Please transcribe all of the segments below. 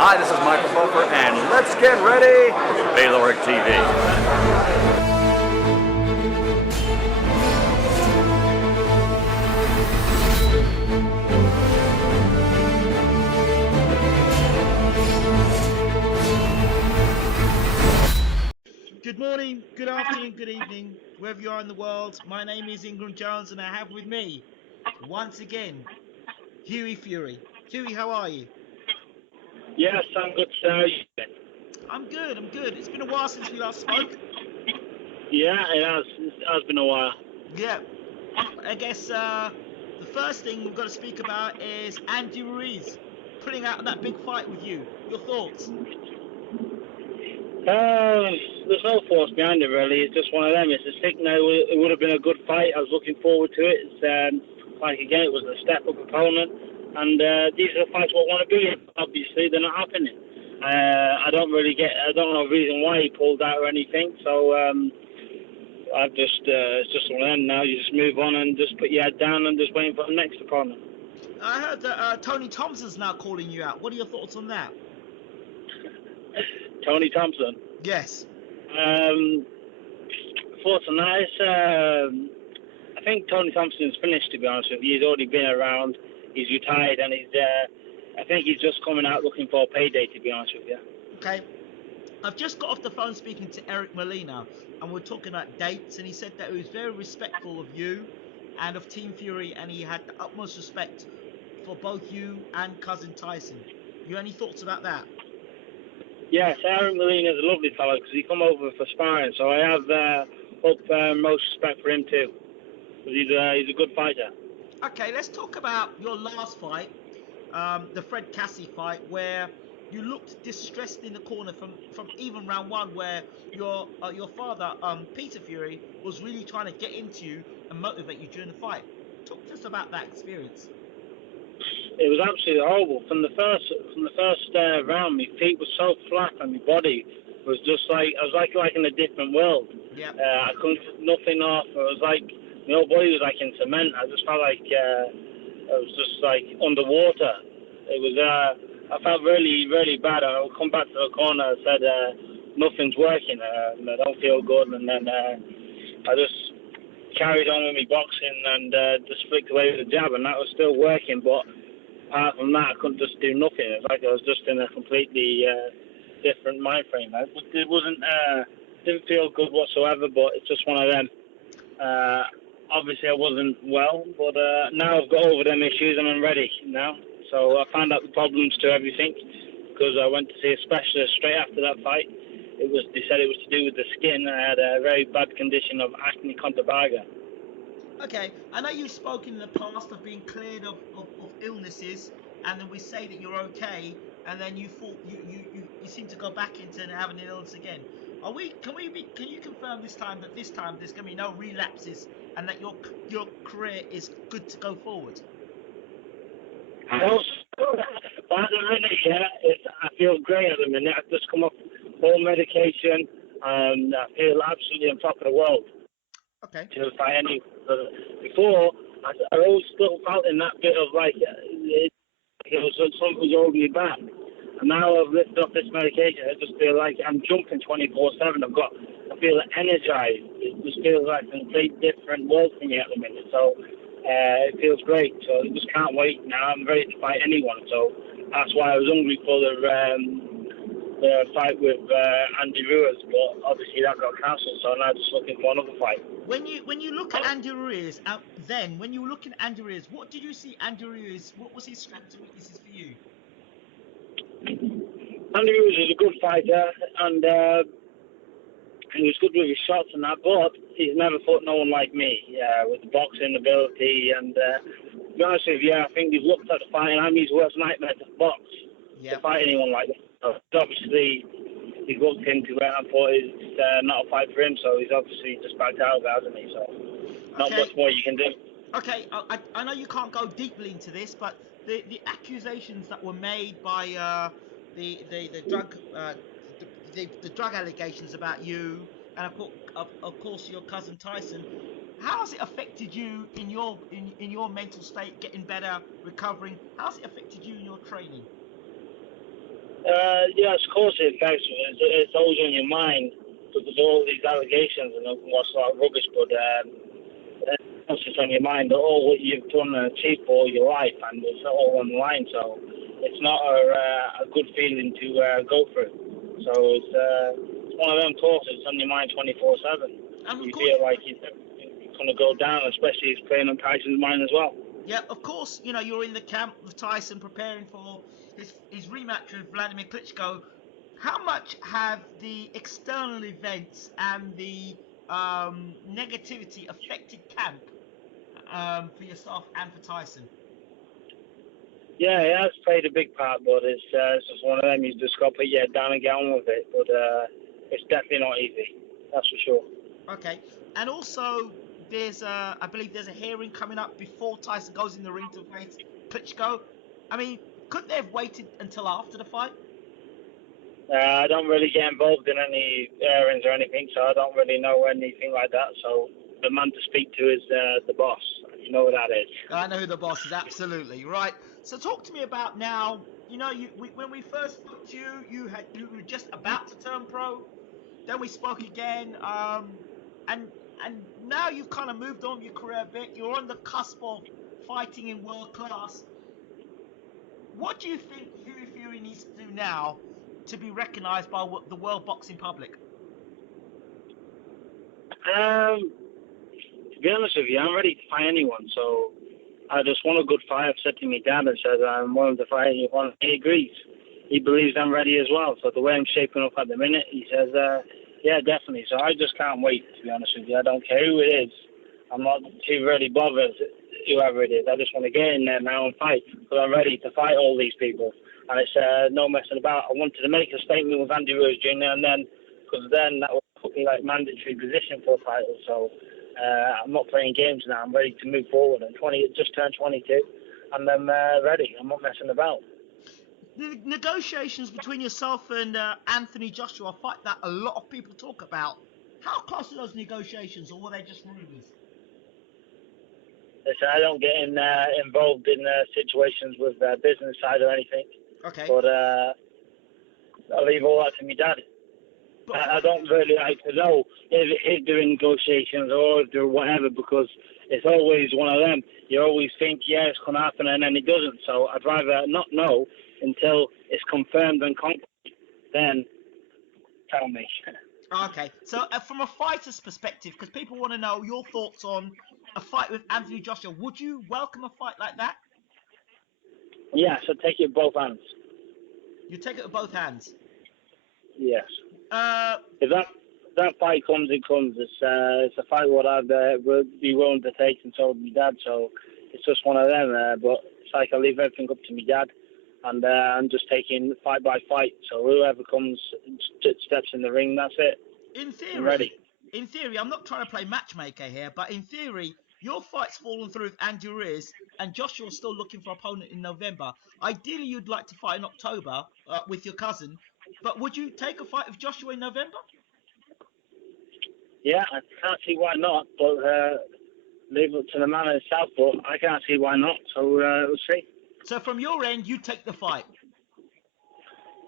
Hi, this is Michael Buffer, and let's get ready for Bayloric TV. Good morning, good afternoon, good evening, wherever you are in the world. My name is Ingram Jones, and I have with me, once again, Hughie Fury. Hughie, how are you? Yes, I'm good, sir. I'm good. It's been a while since we last spoke. Yeah, it has been a while. Yeah, I guess the first thing we've got to speak about is Andy Ruiz putting out that big fight with you. Your thoughts? There's no force behind it, really. It's just one of them. It's a signal. It would have been a good fight. I was looking forward to it. It's like again, it was a step-up opponent, and these are the fights we want to be in. Obviously, they're not happening. I don't know the reason why he pulled out or anything. So it's just one of them now. You just move on and just put your head down and just waiting for the next opponent. I heard that Tony Thompson's now calling you out. What are your thoughts on that? Tony Thompson. Yes. Thoughts on that? I think Tony Thompson's finished, to be honest with you. He's already been around. He's retired, and I think he's just coming out looking for a payday, to be honest with you. Okay. I've just got off the phone speaking to Eric Molina, and we're talking about dates, and he said that he was very respectful of you and of Team Fury, and he had the utmost respect for both you and Cousin Tyson. You any thoughts about that? Yes, Eric Molina is a lovely fellow because he come over for sparring, so I have most respect for him too. Because he's a good fighter. Okay, let's talk about your last fight, the Fred Cassie fight, where you looked distressed in the corner from even round one, where your father, Peter Fury, was really trying to get into you and motivate you during the fight. Talk to us about that experience. It was absolutely horrible. From the first round, my feet were so flat and my body was just like I was like in a different world. Yeah. I couldn't put nothing off. It was like my whole body was like in cement. I just felt like I was just like underwater. It was I felt really really bad. I would come back to the corner and said nothing's working. I don't feel good, and then I just carried on with my boxing and just flicked away with the jab, and that was still working, but apart from that, I couldn't just do nothing. It's like I was just in a completely different mind frame. It wasn't, didn't feel good whatsoever, but it's just one of them. Obviously, I wasn't well, but now I've got over them issues and I'm ready now. So I found out the problems to everything because I went to see a specialist straight after that fight. They said it was to do with the skin. I had a very bad condition of acne contabaga. Okay, I know you've spoken in the past of being cleared of illnesses, and then we say that you're okay, and then you seem to go back into having an illness again. Can you confirm this time there's going to be no relapses, and that your career is good to go forward? I also, by the minute, I feel great at the minute. I've just come off all medication, and I feel absolutely on top of the world. Okay. To fight any. Before, I always still felt in that bit of like it was something was holding me back. And now I've lifted off this medication, I just feel like I'm jumping 24/7. I feel energized. It just feels like a complete different world for me at the minute. So it feels great. So I just can't wait now. I'm ready to fight anyone. So that's why I was hungry for the fight with Andy Ruiz, but obviously that got cancelled, so I'm now just looking for another fight. When you look at Andy Ruiz, when you were looking at Andy Ruiz, what did you see Andy Ruiz? What was his strengths and weaknesses for you? Andy Ruiz is a good fighter, and he was good with his shots and that, but he's never fought no one like me with the boxing ability. And to be honest with you, I think he's looked at the fight, and I'm his worst nightmare to box. To fight anyone like that. So obviously, he looked into it and thought it's not a fight for him, so he's obviously just backed out of it, hasn't he? So not much more you can do. Okay, I know you can't go deeply into this, but the accusations that were made by the drug allegations about you, and of course your cousin Tyson, how has it affected you in your mental state, getting better, recovering? How has it affected you in your training? Yes, of course it affects me. It's always on your mind because of all these allegations and what's like rubbish, but once it's on your mind, all what you've done and achieved for all your life, and it's all on the line, so it's not a good feeling to go through. So it's one of them courses, it's on your mind 24/7. And of You course, feel like it's going to go down, especially if it's playing on Tyson's mind as well. yeah, of course, you're in the camp of Tyson preparing for his rematch with Vladimir Klitschko. How much have the external events and the negativity affected camp for yourself and for Tyson? Yeah, it has played a big part, but it's just one of them. You just got to put your head down and get on with it. But it's definitely not easy. That's for sure. Okay, and also I believe there's a hearing coming up before Tyson goes in the ring to face Klitschko. I mean, couldn't they have waited until after the fight? I don't really get involved in any errands or anything, so I don't really know anything like that. So the man to speak to is the boss. You know what that is. I know who the boss is, absolutely. Right. So talk to me about now, when we first spoke to you, you were just about to turn pro. Then we spoke again, and now you've kind of moved on with your career a bit. You're on the cusp of fighting in world class. What do you think Hughie Fury needs to do now to be recognised by the world boxing public? To be honest with you, I'm ready to fight anyone. So I just want a good fight. I've said to my dad and said I'm willing to fight anyone. He agrees. He believes I'm ready as well. So the way I'm shaping up at the minute, he says, yeah, definitely. So I just can't wait, to be honest with you. I don't care who it is. I'm not too really bothered whoever it is. I just want to get in there now and fight because I'm ready to fight all these people. And it's no messing about. I wanted to make a statement with Andy Ruiz Jr. and then, because then that would put me like mandatory position for a title. So I'm not playing games now. I'm ready to move forward. I'm just turned 22 and I'm ready. I'm not messing about. The negotiations between yourself and Anthony Joshua, a fight that a lot of people talk about. How close are those negotiations, or were they just rumours? Listen, I don't get involved in situations with business side or anything. Okay. But I'll leave all that to my dad. I don't really like to know if they're in negotiations or if they're whatever, because it's always one of them. You always think, yeah, it's going to happen, and then it doesn't. So I'd rather not know until it's confirmed and concrete. Then tell me. Okay, so from a fighter's perspective, because people want to know your thoughts on a fight with Anthony Joshua, would you welcome a fight like that? Yes, I'd take it with both hands. You take it with both hands? Yes. If that fight comes, it comes. It's a fight what I'd would be willing to take, and so would my dad. So it's just one of them. But it's like I leave everything up to my dad, and I'm just taking fight by fight. So whoever comes, steps in the ring, that's it. In theory, I'm ready. In theory, I'm not trying to play matchmaker here, but in theory, your fight's fallen through with Andy Ruiz, and Joshua's still looking for an opponent in November. Ideally, you'd like to fight in October with your cousin, but would you take a fight with Joshua in November? Yeah, I can't see why not, but leave it to the man himself, but I can't see why not, so we'll see. So from your end, you take the fight?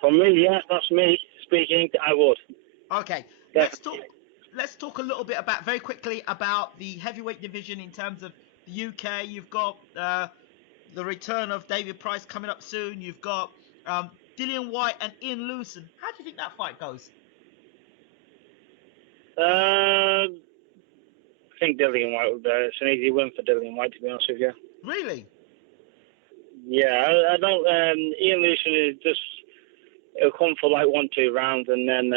For me, yeah, that's me speaking, I would. Okay, yeah. Let's talk a little bit very quickly about the heavyweight division in terms of the UK. You've got the return of David Price coming up soon. You've got Dillian Whyte and Ian Lewson. How do you think that fight goes? I think Dillian Whyte would. It's an easy win for Dillian Whyte, to be honest with you. Really? Yeah, I don't. Ian Lewson is just. It'll come for like 1-2 rounds, and then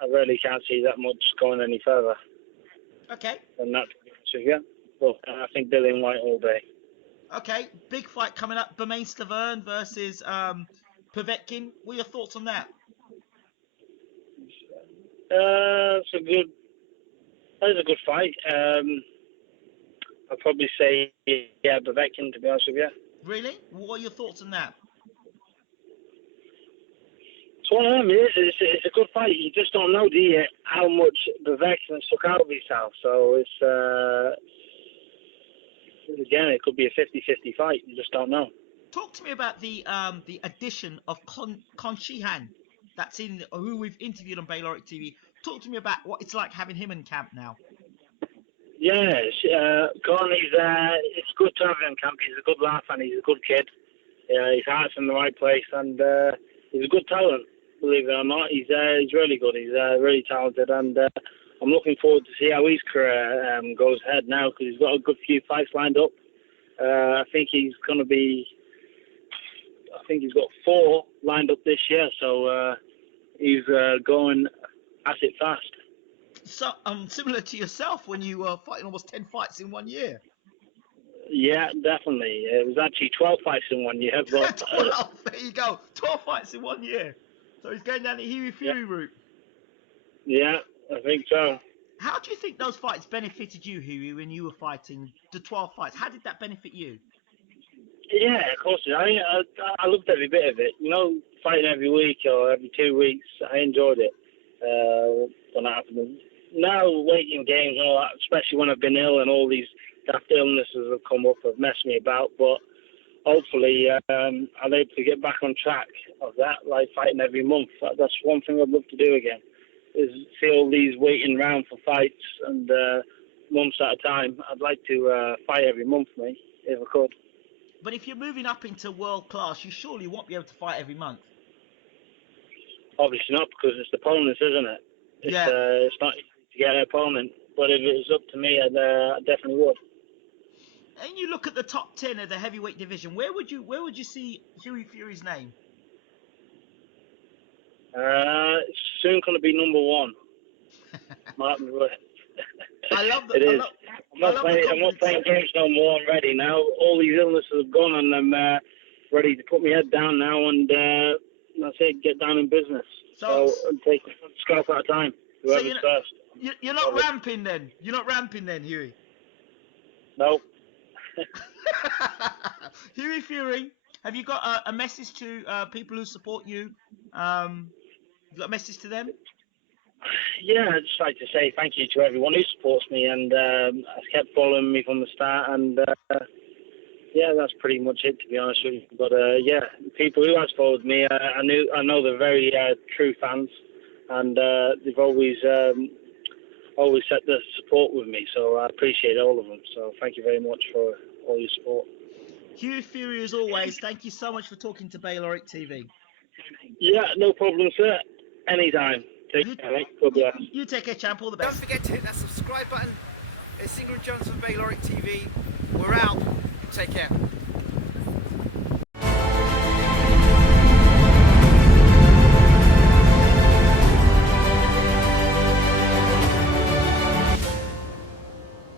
I really can't see that much going any further. Okay. And that, to be honest with you. But I think Dillian Whyte all day. Okay, big fight coming up. Bermain Stavern versus Povetkin. What are your thoughts on that? That is a good fight. I'd probably say, yeah, Povetkin, to be honest with you. Really? What are your thoughts on that? It's one of them. It's a good fight. You just don't know, do you, how much Povetkin stuck out of himself. So it's again, it could be a 50-50 fight. You just don't know. Talk to me about the addition of Con Sheehan, that's in who we've interviewed on Bayloric TV. Talk to me about what it's like having him in camp now. Yeah, Con, it's good to have him in camp. He's a good laugh and he's a good kid. His heart's in the right place, and he's a good talent. Believe it or not, he's really good. He's really talented, and I'm looking forward to see how his career goes ahead now, because he's got a good few fights lined up. I think he's got 4 lined up this year, so he's going at it fast. So, similar to yourself when you were fighting almost 10 fights in 1 year. Yeah, definitely. It was actually 12 fights in 1 year. But 12, there you go. 12 fights in 1 year. So he's going down the Hughie Fury route. Yeah, I think so. How do you think those fights benefited you, Hughie, when you were fighting the 12 fights? How did that benefit you? Yeah, of course. I loved every bit of it. You know, fighting every week or every 2 weeks, I enjoyed it when that happened. Now, waiting games and all that, especially when I've been ill and all these daft illnesses have come up, have messed me about. But hopefully, I'm able to get back on track of that, like fighting every month. That's one thing I'd love to do again, is see all these waiting around for fights and months at a time. I'd like to fight every month, mate, if I could. But if you're moving up into world class, you surely won't be able to fight every month. Obviously not, because it's the opponents, isn't it? It's not easy to get an opponent. But if it was up to me, I definitely would. And you look at the top 10 of the heavyweight division. Where would you see Hughie Fury's name? It's soon going to be number 1. Martin Wood. I love that. It is. I'm not playing games no more. I'm ready now. All these illnesses have gone, and I'm ready to put my head down now, and that's it. Get down in business. So take a scalp at a time. Whoever's first. You're not ramping then. You're not ramping then, Hughie. No. Hughie Fury, have you got a message to people who support you? You got a message to them? Yeah, I'd just like to say thank you to everyone who supports me and has kept following me from the start. And yeah, that's pretty much it, to be honest with you. But yeah, people who has followed me, I know they're very true fans, and they've always set their support with me. So I appreciate all of them. So thank you very much for all your support. Hughie Fury, as always, thank you so much for talking to Bayloric TV. Yeah, no problem, sir. Anytime. Take care, mate. God bless. You take care, champ. All the best. Don't forget to hit that subscribe button. It's Ingrid Jones from Bayloric TV. We're out. Take care.